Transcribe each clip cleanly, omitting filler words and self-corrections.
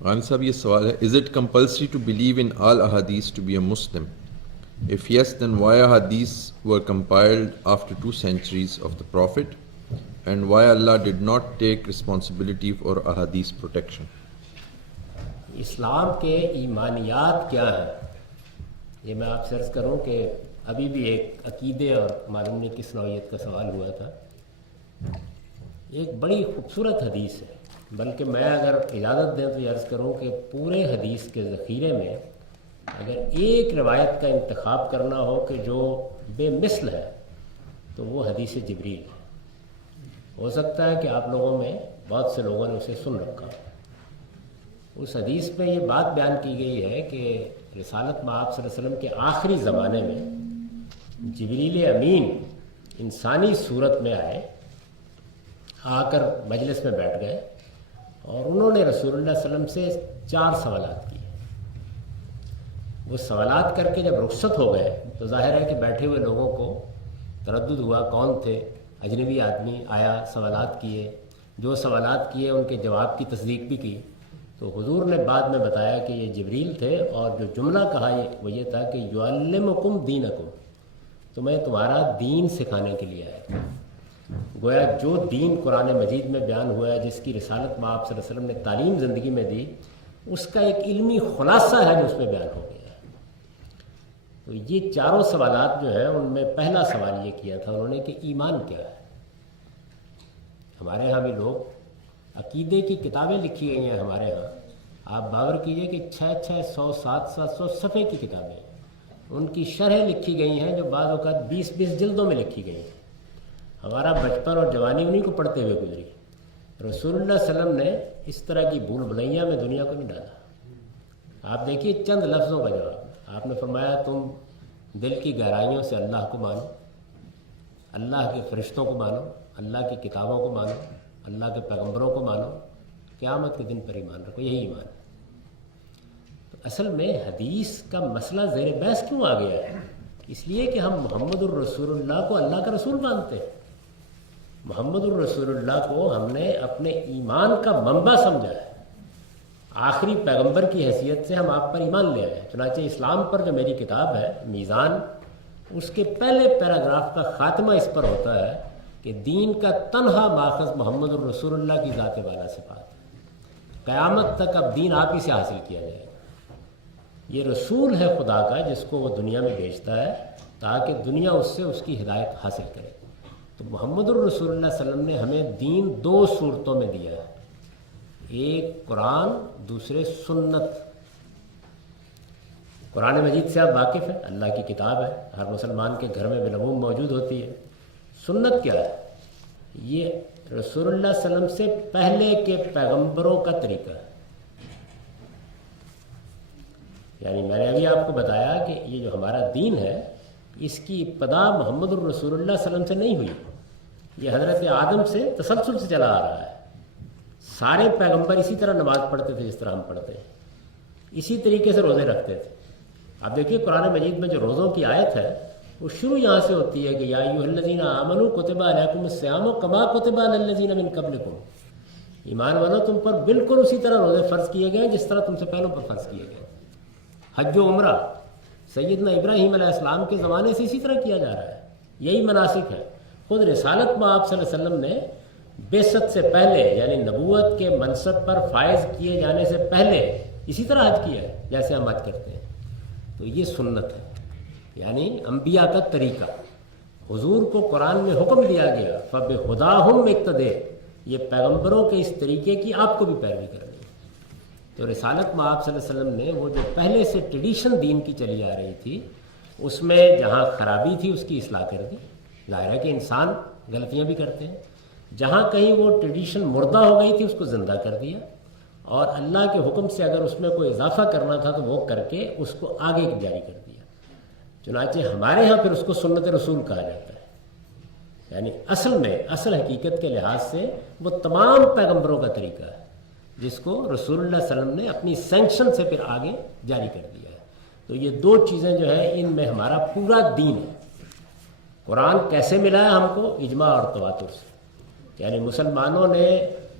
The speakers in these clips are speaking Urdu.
عن صاحب یہ سوال ہے, is it compulsory to believe in all ahadith to be a Muslim? If yes, then why ahadith were compiled after 2 centuries of the Prophet, and why Allah did not take responsibility for ahadith protection? اسلام کے ایمانیات کیا ہیں, یہ میں آپ سے عرض کروں کہ ابھی بھی ایک عقیدے اور معلوم نہیں کس نوعیت کا سوال ہوا تھا. ایک بڑی خوبصورت حدیث ہے, بلکہ میں اگر اجازت دیں تو یہ عرض کروں کہ پورے حدیث کے ذخیرے میں اگر ایک روایت کا انتخاب کرنا ہو کہ جو بے مثل ہے تو وہ حدیث جبریل ہے. ہو سکتا ہے کہ آپ لوگوں میں بہت سے لوگوں نے اسے سن رکھا. اس حدیث میں یہ بات بیان کی گئی ہے کہ رسالت مآب صلی اللہ علیہ وسلم کے آخری زمانے میں جبریل امین انسانی صورت میں آئے, آ کر مجلس میں بیٹھ گئے اور انہوں نے رسول اللہ صلی اللہ علیہ وسلم سے 4 سوالات کیے. وہ سوالات کر کے جب رخصت ہو گئے تو ظاہر ہے کہ بیٹھے ہوئے لوگوں کو تردد ہوا کون تھے, اجنبی آدمی آیا, سوالات کیے, جو سوالات کیے ان کے جواب کی تصدیق بھی کی. تو حضور نے بعد میں بتایا کہ یہ جبریل تھے, اور جو جملہ کہا وہ یہ تھا کہ یعلمکم دینکم, تو میں تمہارا دین سکھانے کے لیے آیا تھا. گویا جو دین قرآن مجید میں بیان ہوا ہے, جس کی رسالت میں آپ صلی اللہ علیہ وسلم نے تعلیم زندگی میں دی, اس کا ایک علمی خلاصہ ہے جو اس میں بیان ہو گیا ہے. تو یہ 4 سوالات جو ہیں ان میں پہلا سوال یہ کیا تھا انہوں نے کہ ایمان کیا ہے. ہمارے ہاں بھی لوگ عقیدے کی کتابیں لکھی گئی ہیں ہمارے ہاں, آپ باور کیجئے کہ 600 700 صفحے کی کتابیں, ان کی شرح لکھی گئی ہیں جو بعض اوقات 20 جلدوں میں لکھی گئی ہیں. ہمارا بچپن اور جوانی انہیں کو پڑھتے ہوئے گزری. رسول اللہ صلی اللہ علیہ وسلم نے اس طرح کی بھول بھلیاں میں دنیا کو نہیں ڈالا. آپ دیکھیے چند لفظوں کا جواب. آپ نے فرمایا تم دل کی گہرائیوں سے اللہ کو مانو, اللہ کے فرشتوں کو مانو, اللہ کی کتابوں کو مانو, اللہ کے پیغمبروں کو مانو, قیامت کے دن پر ایمان رکھو, یہی ایمان ہے. تو اصل میں حدیث کا مسئلہ زیر بحث کیوں آ گیا ہے؟ اس لیے کہ ہم محمد الرسول اللہ کو اللہ کا رسول مانتے ہیں. محمد الرسول اللہ کو ہم نے اپنے ایمان کا منبع سمجھا ہے. آخری پیغمبر کی حیثیت سے ہم آپ پر ایمان لے آئے. چنانچہ اسلام پر جو میری کتاب ہے میزان, اس کے پہلے پیراگراف کا خاتمہ اس پر ہوتا ہے کہ دین کا تنہا ماخذ محمد الرسول اللہ کی ذات والا صفات. قیامت تک اب دین آپ ہی سے حاصل کیا جائے گا. یہ رسول ہے خدا کا جس کو وہ دنیا میں بھیجتا ہے تاکہ دنیا اس سے اس کی ہدایت حاصل کرے. تو محمد الرسول اللہ صلی اللہ علیہ وسلم نے ہمیں دین 2 صورتوں میں دیا ہے, ایک قرآن, دوسرے سنت. قرآن مجید سے آپ واقف ہیں, اللہ کی کتاب ہے, ہر مسلمان کے گھر میں بالعموم موجود ہوتی ہے. سنت کیا ہے؟ یہ رسول اللہ صلی اللہ علیہ وسلم سے پہلے کے پیغمبروں کا طریقہ ہے. یعنی میں نے ابھی آپ کو بتایا کہ یہ جو ہمارا دین ہے اس کی ابتدا محمد الرسول اللہ صلی اللہ علیہ وسلم سے نہیں ہوئی. یہ حضرت آدم سے تسلسل سے چلا آ رہا ہے. سارے پیغمبر اسی طرح نماز پڑھتے تھے جس طرح ہم پڑھتے ہیں, اسی طریقے سے روزے رکھتے تھے. آپ دیکھیے قرآن مجید میں جو روزوں کی آیت ہے وہ شروع یہاں سے ہوتی ہے کہ یا ایھا الذین آمنوا کتب علیکم الصیام کما کتب علی الذین من قبلکم. ایمان والو تم پر بالکل اسی طرح روزے فرض کیے گئے جس طرح تم سے پہلوں پر فرض کیے گئے. حج و عمرہ سیدنا ابراہیم علیہ السلام کے زمانے سے اسی طرح کیا جا رہا ہے, یہی مناسک ہے. خود رسالت میں آپ صلی اللہ علیہ وسلم نے بعثت سے پہلے یعنی نبوت کے منصب پر فائز کیے جانے سے پہلے اسی طرح حج کیا ہے جیسے ہم حج کرتے ہیں. تو یہ سنت ہے, یعنی انبیاء کا طریقہ. حضور کو قرآن میں حکم دیا گیا فَبِهُدَاهُمْ اقْتَدِیٰ, یہ پیغمبروں کے اس طریقے کی آپ کو بھی پیروی کرنی ہے. تو رسالت میں آپ صلی اللہ علیہ وسلم نے وہ جو پہلے سے ٹریڈیشن دین کی چلی آ رہی تھی اس میں جہاں خرابی تھی اس کی اصلاح کر دی. ظاہر ہے کہ انسان غلطیاں بھی کرتے ہیں. جہاں کہیں وہ ٹریڈیشن مردہ ہو گئی تھی اس کو زندہ کر دیا, اور اللہ کے حکم سے اگر اس میں کوئی اضافہ کرنا تھا تو وہ کر کے اس کو آگے جاری کر دیا. چنانچہ ہمارے ہاں پھر اس کو سنت رسول کہا جاتا ہے. یعنی اصل حقیقت کے لحاظ سے وہ تمام پیغمبروں کا طریقہ ہے جس کو رسول اللہ صلی اللہ علیہ وسلم نے اپنی سینکشن سے پھر آگے جاری کر دیا ہے. تو یہ 2 چیزیں جو ہیں ان میں ہمارا پورا دین ہے. قرآن کیسے ملا ہے ہم کو؟ اجماع اور تواتر سے. یعنی مسلمانوں نے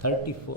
34।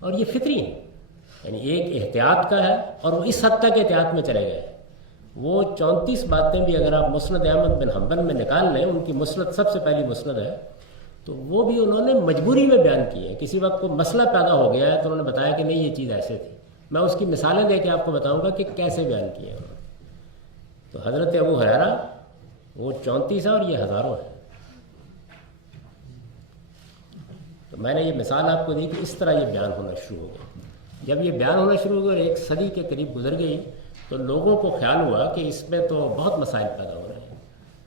اور یہ فطری ہے، یعنی ایک احتیاط کا ہے اور وہ اس حد تک احتیاط میں چلے گئے۔ وہ 34 باتیں بھی اگر آپ مسند احمد بن حنبل میں نکال لیں، ان کی مسند سب سے پہلی مسند ہے، تو وہ بھی انہوں نے مجبوری میں بیان کی ہے۔ کسی وقت کوئی مسئلہ پیدا ہو گیا ہے تو انہوں نے بتایا کہ نہیں یہ چیز ایسے تھی، میں اس کی مثالیں دے کے آپ کو بتاؤں گا کہ کیسے بیان کیے ہیں انہوں نے۔ تو حضرت ابو ہریرہ وہ 34 ہے اور یہ ہزاروں ہے۔ تو میں نے یہ مثال آپ کو دی کہ اس طرح یہ بیان ہونا شروع ہو گیا۔ جب یہ بیان ہونا شروع ہو گیا اور 1 صدی کے قریب گزر گئی تو لوگوں کو خیال ہوا کہ اس میں تو بہت مسائل پیدا ہو رہے ہیں،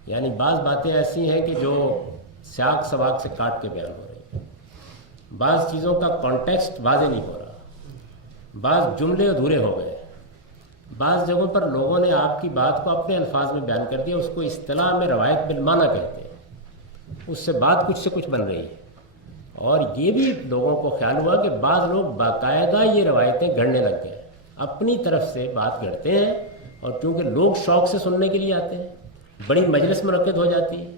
یعنی بعض باتیں ایسی ہیں کہ جو سیاق سباق سے کاٹ کے بیان ہو رہی ہیں، بعض چیزوں کا کانٹیکسٹ واضح نہیں ہو رہا، بعض جملے ادھورے ہو گئے، بعض جگہوں پر لوگوں نے آپ کی بات کو اپنے الفاظ میں بیان کر دیا، اس کو اصطلاح میں روایت بالمعنی کہتے ہیں، اس سے بات کچھ سے کچھ بن رہی ہے۔ اور یہ بھی لوگوں کو خیال ہوا کہ بعض لوگ باقاعدہ یہ روایتیں گھڑنے لگ گئے، اپنی طرف سے بات گھڑتے ہیں، اور کیونکہ لوگ شوق سے سننے کے لیے آتے ہیں، بڑی مجلس منعقد ہو جاتی ہے،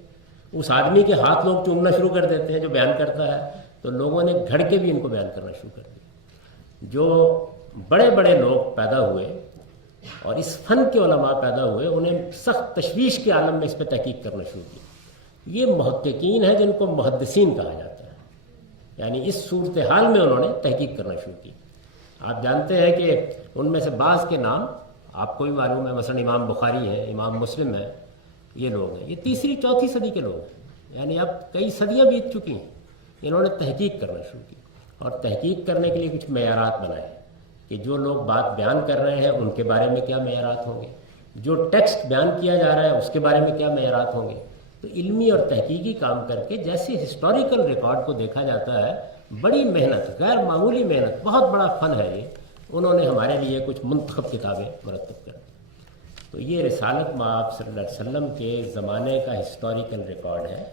اس آدمی کے ہاتھ لوگ چومنا شروع کر دیتے ہیں جو بیان کرتا ہے، تو لوگوں نے گھڑ کے بھی ان کو بیان کرنا شروع کر دیا۔ جو بڑے بڑے لوگ پیدا ہوئے اور اس فن کے علماء پیدا ہوئے، انہیں سخت تشویش کے عالم میں اس پہ تحقیق کرنا شروع کی۔ یہ محققین ہیں جن کو محدثین کہا جاتا ہے، یعنی اس صورتحال میں انہوں نے تحقیق کرنا شروع کی۔ آپ جانتے ہیں کہ ان میں سے بعض کے نام آپ کو بھی معلوم ہے، مثلا امام بخاری ہے، امام مسلم ہے، یہ لوگ ہیں، یہ 3ری 4تھی صدی کے لوگ ہیں، یعنی اب کئی صدیاں بیت چکی ہیں۔ انہوں نے تحقیق کرنا شروع کی اور تحقیق کرنے کے لیے کچھ معیارات بنائے کہ جو لوگ بات بیان کر رہے ہیں ان کے بارے میں کیا معیارات ہوں گے، جو ٹیکسٹ بیان کیا جا رہا ہے اس کے بارے میں کیا معیارات ہوں گے۔ تو علمی اور تحقیقی کام کر کے جیسے ہسٹوریکل ریکارڈ کو دیکھا جاتا ہے، بڑی محنت، غیر معمولی محنت، بہت بڑا فن ہے یہ، انہوں نے ہمارے لیے کچھ منتخب کتابیں مرتب کر دی۔ تو یہ رسالت مآب صلی اللہ علیہ وسلم کے زمانے کا ہسٹوریکل ریکارڈ ہے۔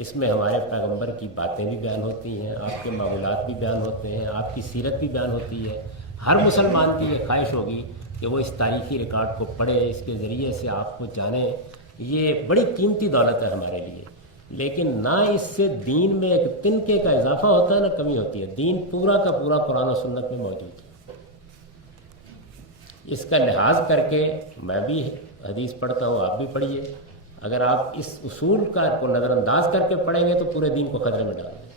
اس میں ہمارے پیغمبر کی باتیں بھی بیان ہوتی ہیں، آپ کے معمولات بھی بیان ہوتے ہیں، آپ کی سیرت بھی بیان ہوتی ہے۔ ہر مسلمان کی یہ خواہش ہوگی کہ وہ اس تاریخی ریکارڈ کو پڑھے، اس کے ذریعے سے آپ کو جانے۔ یہ بڑی قیمتی دولت ہے ہمارے لیے، لیکن نہ اس سے دین میں ایک تنکے کا اضافہ ہوتا ہے نہ کمی ہوتی ہے۔ دین پورا کا پورا قرآن و سنت میں موجود ہے۔ اس کا لحاظ کر کے میں بھی حدیث پڑھتا ہوں، آپ بھی پڑھیے۔ اگر آپ اس اصول کا کو نظر انداز کر کے پڑھیں گے تو پورے دین کو خطرے میں ڈال دیں۔